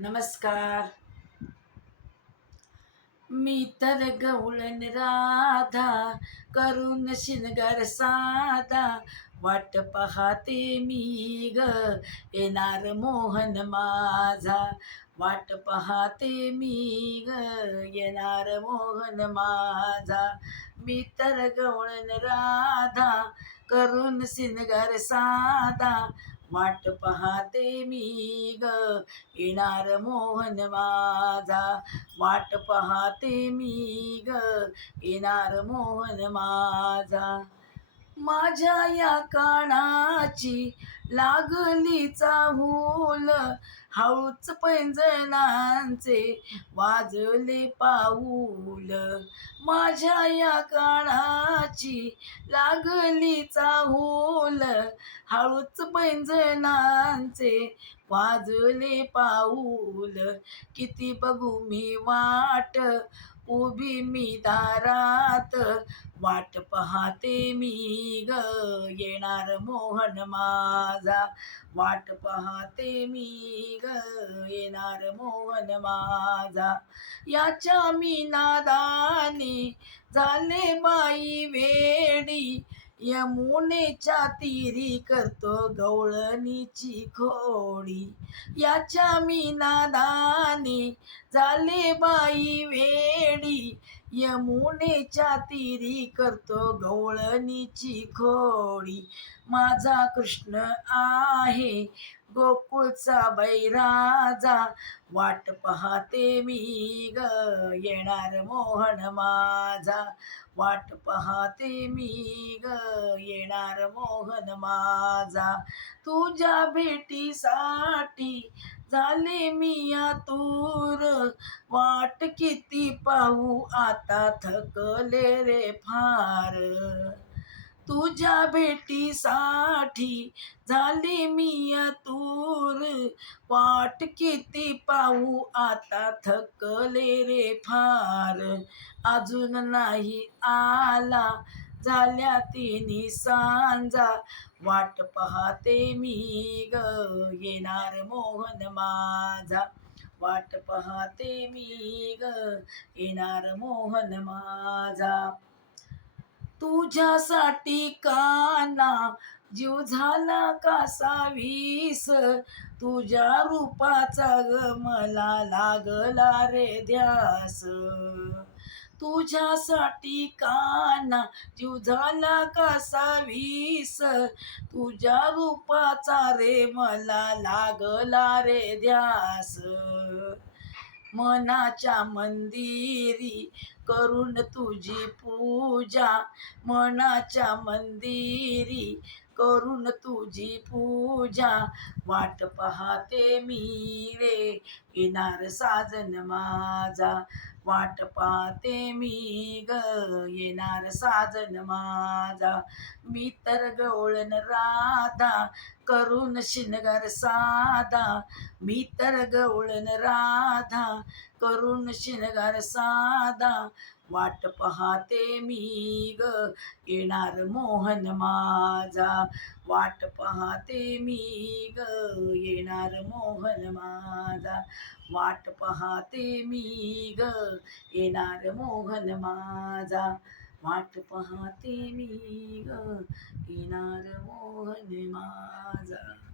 नमस्कार. मी तर गवळण राधा करून शिनगर साधा. वाट पाहते मी ग येणार मोहन माझा. वाट पाहते मी ग येणार मोहन माझा. मी तर गवळण राधा करून शिनगर साधा. वाट पाहते मी ग. येणार मोहन माझा. वाट पाहते मी ग. येणार मोहन माझा. माझ्या या कानाची लागली चाहूल. हळूच पैंजणांचे वाजले पाऊल. माझ्या या कानाची लागली चाहूल. हळूच पैंजणांचे वाजले पाऊल. किती बघू मी वाट उभी मी दारात. वाट पाहते मी ग येणार मोहन माझा. वाट पाहते मी ग येणार मोहन माझा. याच्या मी नादानी झाले बाई वेडी यमुनेच्या तिरी करतो गवळणीची खोडी. याच्या मी नादानी झाले बाई वेडी. यमुनेच्या तिरी करतो गवळणीची खोडी. माझा कृष्ण आहे गोकुळचा बैराजा. वाट पाहते मी ग येणार मोहन माझा. वाट पाहते मी ग येणार मोहन माझा. तुझ्या भेटीसाठी झाले मी आतुर वाट किती पाहू आता थकले रे फार. तुझ्या भेटीसाठी झाली मी तूर वाट किती पाहू आता थकले रे फार. अजून नाही आला झाल्या तिन्ही सांजा. वाट पाहते मी ग येणार मोहन माझा. वाट पाहते मी ग. येणार मोहन माझा. तुझ्यासाठी काना जीव झाला कासा वीस तुझ्या रूपाचा ग मला लागला रे ध्यास. तुझ्यासाठी काना जीव झाला कसा वीस तुझ्या रूपाचा रे मला लागला रे ध्यास. मनाच्या मंदिरी करून तुझी पूजा. मनाच्या मंदिरी करून तुझी पूजा. वाट पाहते मी रे येणार साजन माझा. वाट पाहते मी ग येणार साजन माझा. मी तर गवळण राधा करून शिनगर साधा. मी तर गवळण राधा करून शिनगार साधा. वाट पाहते मी ग येणार मोहन माझा. वाट पाहते मी ग येणार मोहन माझा. वाट पाहते मी ग येणार मोहन माझा. वाट पाहते मी ग येणार मोहन माझा.